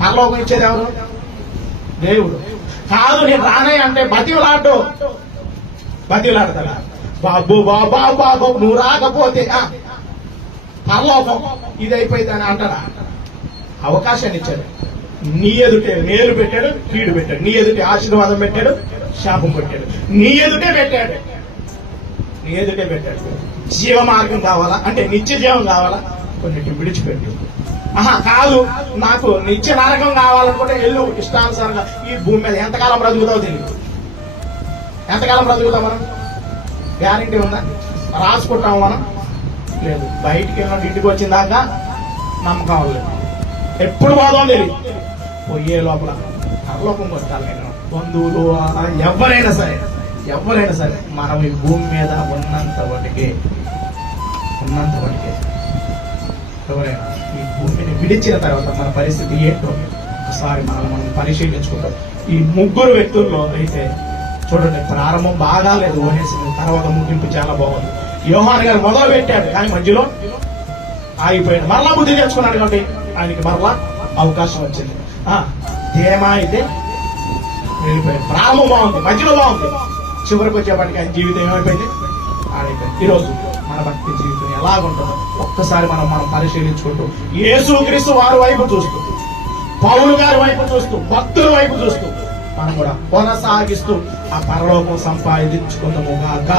పరలోకం ఇచ్చేది ఎవరు? దేవుడు. కాదు నేను రానే అంటే బతిలాడతాడా? బాబు బాబా బాబు నువ్వు రాకపోతే పరలోకం ఇది అయిపోయింది అని అంటారా? అవకాశాన్ని ఇచ్చాడు. నీ ఎదుటే మేలు పెట్టాడు, కీడు పెట్టాడు. నీ ఎదుటే ఆశీర్వాదం పెట్టాడు, శాపం పెట్టాడు. నీ ఎదుటే పెట్టాడు. జీవ మార్గం కావాలా అంటే నిత్య జీవం కావాలా, కొన్నిటి విడిచిపెట్టు. కాదు నాకు నిత్య నరకం కావాలనుకుంటే వెళ్ళు ఇష్టానుసారంగా. ఈ భూమి మీద ఎంతకాలం బ్రతుకుతావు తెలియదు. ఎంతకాలం బ్రతుకుతాం మనం? గ్యారంటీ ఉందా? రాసుకుంటాం మనం? లేదు. బయటికి వెళ్ళినట్టు ఇంటికి వచ్చిందాకా నమ్మకం లేదు. ఎప్పుడు పోదాం తెలియదు. పోయే లోపల పరలోకం కొట్టాలి. బంధువులు ఎవరైనా సరే మనం ఈ భూమి మీద ఉన్నంత వాటికే ఎవరైనా ఈ భూమిని విడిచిన తర్వాత మన పరిస్థితి ఏంటో ఒకసారి మనం పరిశీలించుకుంటాం. ఈ ముగ్గురు వ్యక్తుల్లో అయితే చూడండి, ప్రారంభం బాగాలేదు, ఓనేసింది. తర్వాత ముగింపు చాలా బాగుంది. యోహాను గారు మొదలు పెట్టాడు, కానీ మధ్యలో ఆగిపోయాడు. మరలా బుద్ధి తెచ్చుకున్నాడు కాబట్టి ఆయనకి మరలా అవకాశం వచ్చింది. ధేమ అయితే వెళ్ళిపోయాడు. ప్రారంభం బాగుంది, మధ్యలో బాగుంది, చివరికి వచ్చేప్పటికి ఆయన జీవితం ఏమైపోయింది? ఆడిపోయింది. ఈరోజు మన భక్తి జీవితం ఎలాగుంటుందో ఒక్కసారి మనం పరిశీలించుకుంటూ యేసుక్రీస్తు వారి వైపు చూస్తూ, పౌలు గారి వైపు చూస్తూ, భక్తుల వైపు చూస్తూ మనం కూడా కొనసాగిస్తూ ఆ పరలోకం సంపాదించుకుందాము గాక.